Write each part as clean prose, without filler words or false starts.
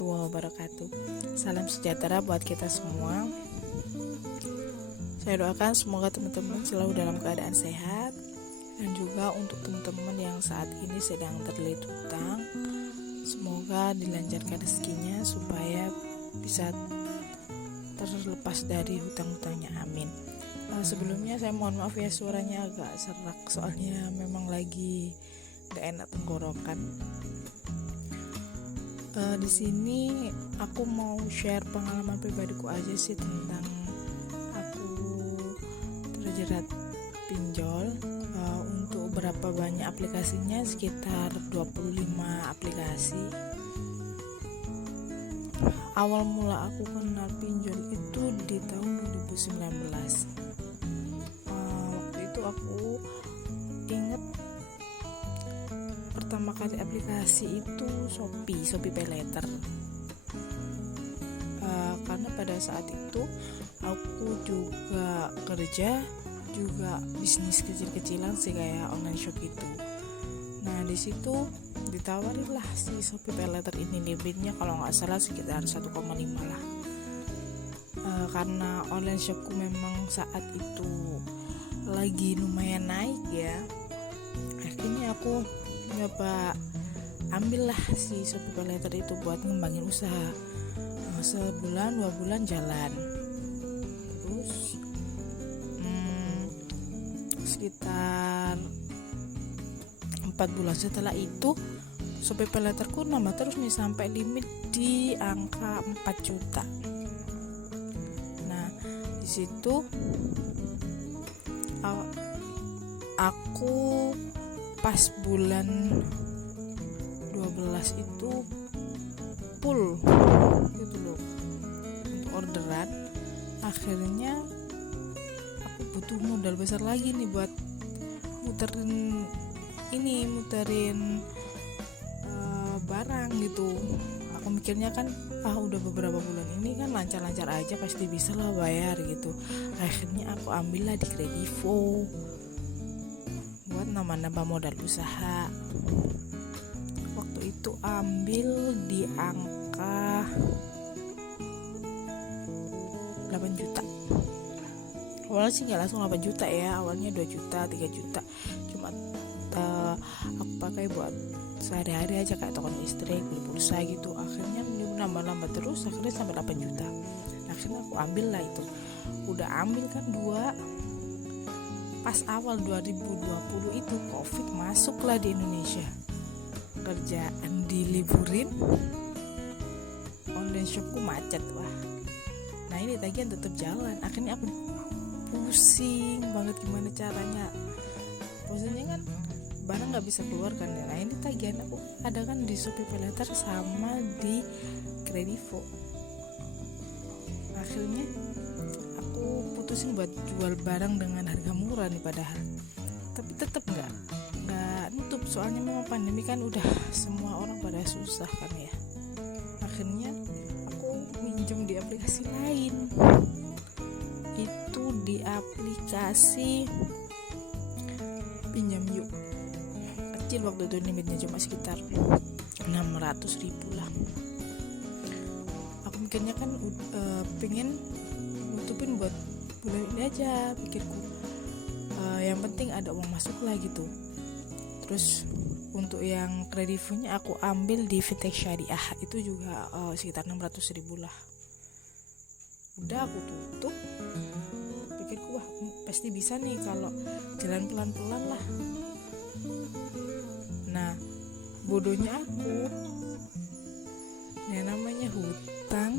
warahmatullahi wabarakatuh. Salam sejahtera buat kita semua. Saya doakan semoga teman-teman selalu dalam keadaan sehat, dan juga untuk teman-teman yang saat ini sedang terlilit hutang, semoga dilancarkan rezekinya supaya bisa terlepas dari hutang-hutangnya, amin. Sebelumnya saya mohon maaf ya, suaranya agak serak soalnya memang lagi gak enak tenggorokan. Di sini aku mau share pengalaman pribadiku aja sih tentang aku terjerat pinjol. Untuk berapa banyak aplikasinya, sekitar 25 aplikasi. Awal mula aku kenal pinjol itu di tahun 2019. Waktu itu aku inget pertama kali aplikasi itu Shopee Paylater. Karena pada saat itu aku juga kerja, juga bisnis kecil-kecilan sih kayak online shop itu. Nah di situ ditawarin lah si Shopee Paylater ini, limitnya kalau nggak salah sekitar 1,5 lah. Karena online shopku memang saat itu lagi lumayan naik ya, akhirnya aku nyoba ambillah si Shopee Paylater itu buat ngembangin usaha. Sebulan 2 bulan jalan, terus sekitar 4 bulan setelah itu Shopee Paylaterku nambah terus nih sampai limit di angka 4 juta. Nah di situ aku pas bulan 12 itu full gitu loh untuk orderan. Akhirnya aku butuh modal besar lagi nih buat muterin barang gitu. Aku mikirnya kan udah beberapa bulan ini kan lancar-lancar aja, pasti bisa lah bayar gitu. Akhirnya aku ambil lah di Kredivo buat nambah modal usaha. Waktu itu ambil di angka 8 juta. Awalnya sih gak langsung 8 juta ya, awalnya 2 juta, 3 juta. Cuma aku pakai buat sehari-hari aja kayak token listrik, beli pulsa gitu. Akhirnya nambah terus, akhirnya sampai 8 juta. Akhirnya aku ambil lah itu. Udah ambil kan 2. Pas awal 2020 itu COVID masuklah di Indonesia. Kerjaan diliburin, online shopku macet. Wah, nah ini tagihan tetap jalan. Akhirnya aku pusing banget gimana caranya. Posisinya kan barang nggak bisa keluar kan. Nah ini tagihan aku ada kan di Shopee Paylater sama di Kredivo. Akhirnya aku putusin buat jual barang dengan harga murah nih padahal, tapi tetap nggak nutup, soalnya memang pandemi kan udah semua orang pada susah kan ya. Akhirnya aku minjem di aplikasi lain, itu di aplikasi Pinjam Yuk. Kecil waktu itu limitnya, cuma sekitar 600.000 lah. Aku mikirnya kan pengen nutupin buat bulan ini aja, pikirku. Yang penting ada uang masuk lah gitu. Terus untuk yang Kredivonya aku ambil di Fintech Syariah, itu juga sekitar 600.000 lah. Udah aku tutup, pikirku wah pasti bisa nih kalau jalan pelan-pelan lah. Nah bodohnya aku, yang namanya hutang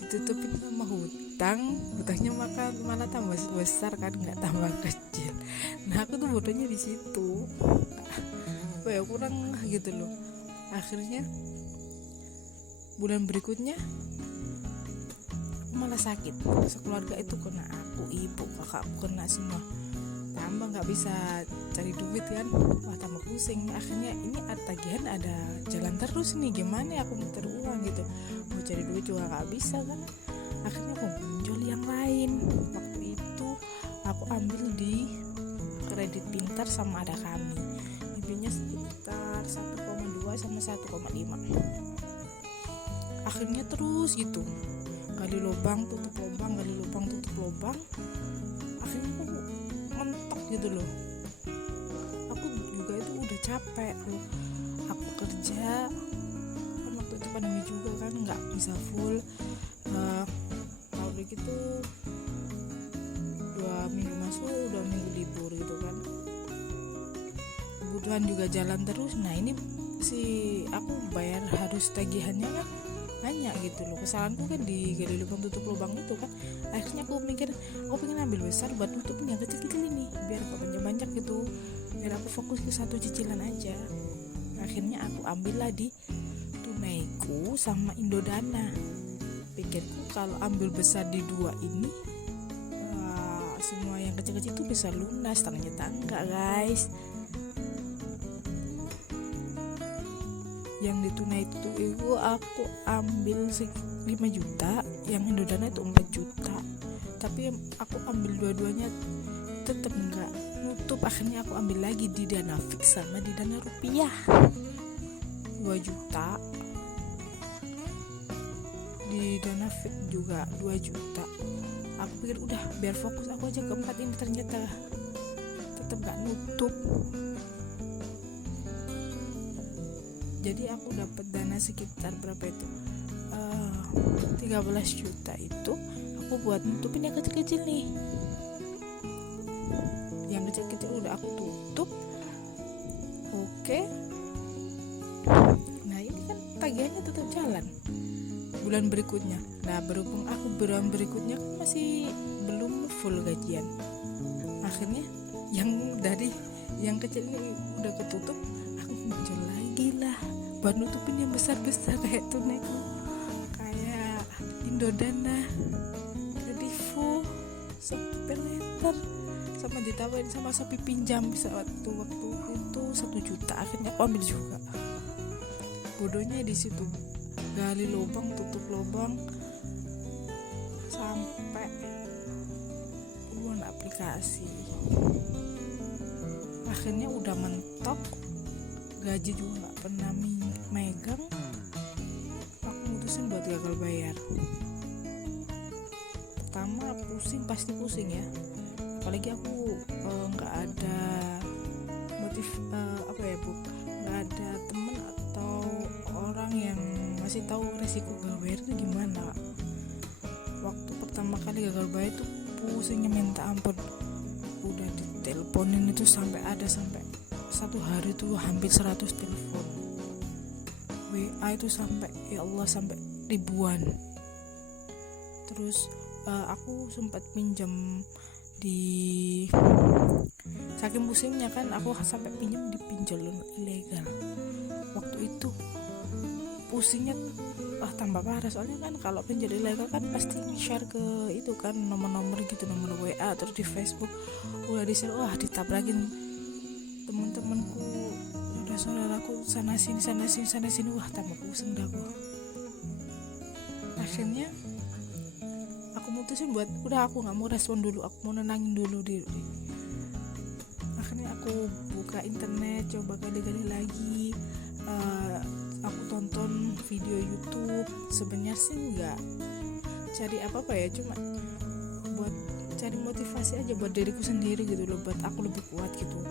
ditutupin sama hutangnya malah tambah besar kan, nggak tambah kecil. Nah aku tuh bodohnya di situ, kurang gitu loh. Akhirnya bulan berikutnya aku malah sakit, sekeluarga itu kena, aku, ibu, kakakku kena semua. Tambah nggak bisa cari duit kan, wah tambah pusing. Akhirnya ini tagihan ada jalan terus nih, gimana ya aku muter uang gitu, mau cari duit juga nggak bisa kan. Akhirnya aku pinjol yang lain. Waktu itu aku ambil di Kredit Pintar sama Ada Kami, limitnya sekitar 1,2 sama 1,5. akhirnya terus gitu, gali lubang tutup lubang, gali lubang tutup lubang, akhirnya aku mentok gitu loh. Aku juga itu udah capek loh, aku kerja kan waktu itu pandemi juga kan, nggak bisa full. Kalau begitu 2 minggu masuk, 2 minggu libur gitu kan, kebutuhan juga jalan terus. Nah ini si aku bayar harus tagihannya kan banyak gitu loh. Kesalahanku kan di gali lubang tutup lubang itu kan. Akhirnya aku mikir, aku pengen ambil besar buat nutupin yang kecil-kecil ini, biar gak banyak-banyak gitu, biar aku fokus ke satu cicilan aja. Akhirnya aku ambillah di Tunaiku sama Indodana. Pikirku kalau ambil besar di 2 ini, semua yang kecil-kecil itu bisa lunas. Ternyata enggak guys. Yang di Tunai itu aku ambil 5 juta, yang Indodana itu 4 juta. Tapi aku ambil dua-duanya tetap enggak nutup. Akhirnya aku ambil lagi di Dana Fix sama di Dana Rupiah 2 juta. Di Dana Fix juga 2 juta. Aku pikir udah biar fokus aku aja ke 4 ini, ternyata tetap enggak nutup. Jadi aku dapat dana sekitar berapa itu, 13 juta itu aku buat nutupin yang kecil-kecil nih. Yang kecil-kecil udah aku tutup. Oke. Nah ini kan tagihannya tetap jalan bulan berikutnya. Nah berhubung aku bulan berikutnya kan masih belum full gajian, akhirnya yang dari yang kecil ini udah ketutup, aku muncul lagi lah buat nutupin yang besar-besar kayak Tunai, kayak Indodana, Kredivo, Shopee Paylater, sama ditawarin sama Shopee pinjam bisa waktu itu 1 juta. Akhirnya aku ambil juga. Bodohnya di situ, gali lubang tutup lubang sampai puluhan aplikasi. Akhirnya udah mentok, gaji juga gak pernah megang. Aku mutusin buat gagal bayar. Pertama pasti pusing ya, apalagi aku gak ada motif gak ada temen atau orang yang masih tahu resiko gagal bayar itu gimana. Waktu pertama kali gagal bayar itu pusingnya minta ampun, udah diteleponin itu sampai 1 hari tuh hampir 100 telepon, WA itu sampai ya Allah sampai ribuan. Terus aku sempat pinjam di, saking pusingnya kan aku sampai pinjam di pinjol ilegal. Waktu itu pusingnya tambah parah, soalnya kan kalau pinjol ilegal kan pasti share ke itu kan nomor-nomor gitu, nomor WA, terus di Facebook udah di-share, wah ditabrakin teman-temanku, udah saudaraku sana sini, wah tambah pusing dah gua. Akhirnya aku mutusin buat udah aku nggak mau respon dulu, aku mau nenangin dulu diri. Akhirnya aku buka internet, coba gali-gali lagi. Aku tonton video YouTube. Sebenarnya sih nggak cari apa-apa ya, cuma buat cari motivasi aja buat diriku sendiri gitu loh, buat aku lebih kuat gitu.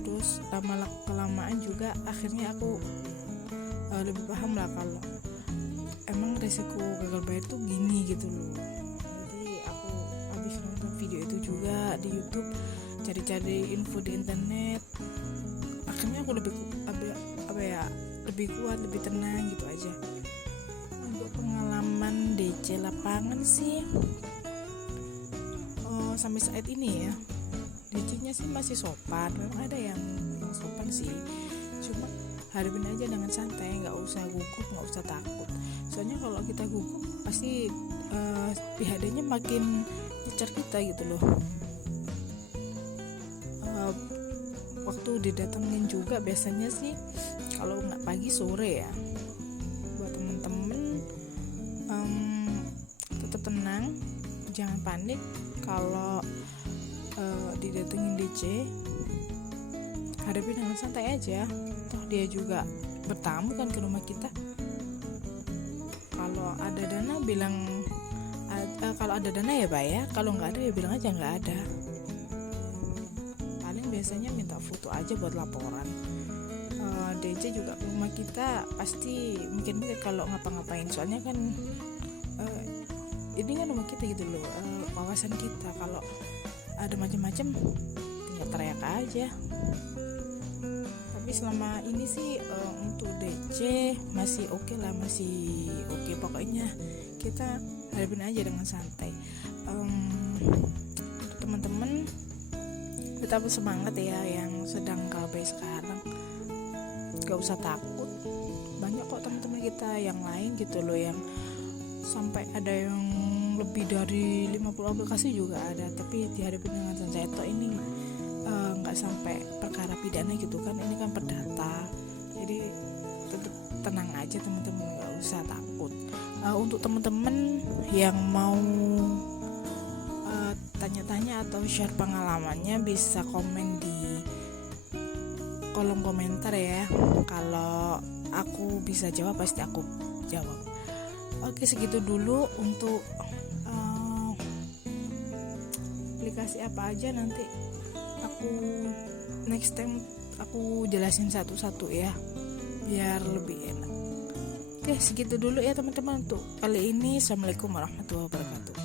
Terus lama-kelamaan juga akhirnya aku lebih paham lah kalau emang resiko gagal bayar tuh gini gitu loh. Jadi aku habis nonton video itu juga di YouTube, cari-cari info di internet, akhirnya aku lebih kuat, lebih tenang gitu aja. Untuk pengalaman DC lapangan sih sampai saat ini ya, DC-nya sih masih sopan. Memang ada yang sopan sih, cuma hadapin aja dengan santai, nggak usah gugup, nggak usah takut. Soalnya kalau kita gugup pasti pihak D-nya makin nyecer kita gitu loh. Waktu didatengin juga biasanya sih kalau nggak pagi sore ya. Buat temen-temen tetap tenang, jangan panik kalau didatengin DC. Hadapi dengan santai aja, toh dia juga bertamu kan ke rumah kita, ada dana bilang kalau ada dana ya bayar, kalau nggak ada ya bilang aja nggak ada. Paling biasanya minta foto aja buat laporan. DJ juga ke rumah kita pasti mikir-mikir kalau ngapa-ngapain, soalnya kan ini kan rumah kita gitu loh, kawasan kita, kalau ada macam-macam tinggal teriak aja. Tapi selama ini sih untuk DC masih oke lah, masih oke. Pokoknya kita hadapin aja dengan santai. Untuk teman-teman tetap semangat ya yang sedang KB sekarang, gak usah takut. Banyak kok teman-teman kita yang lain gitu loh, yang sampai ada yang lebih dari 50 aplikasi juga ada, tapi dihadapi dengan santai. Ini nggak sampai perkara pidana gitu kan, ini kan perdata, jadi tetap tenang aja teman-teman, nggak usah takut. Untuk teman-teman yang mau tanya-tanya atau share pengalamannya bisa komen di kolom komentar ya. Kalau aku bisa jawab pasti aku jawab. Oke, segitu dulu untuk aplikasi apa aja, nanti aku next time aku jelasin satu-satu ya biar lebih enak. Oke, segitu dulu ya teman-teman untuk kali ini. Assalamualaikum warahmatullahi wabarakatuh.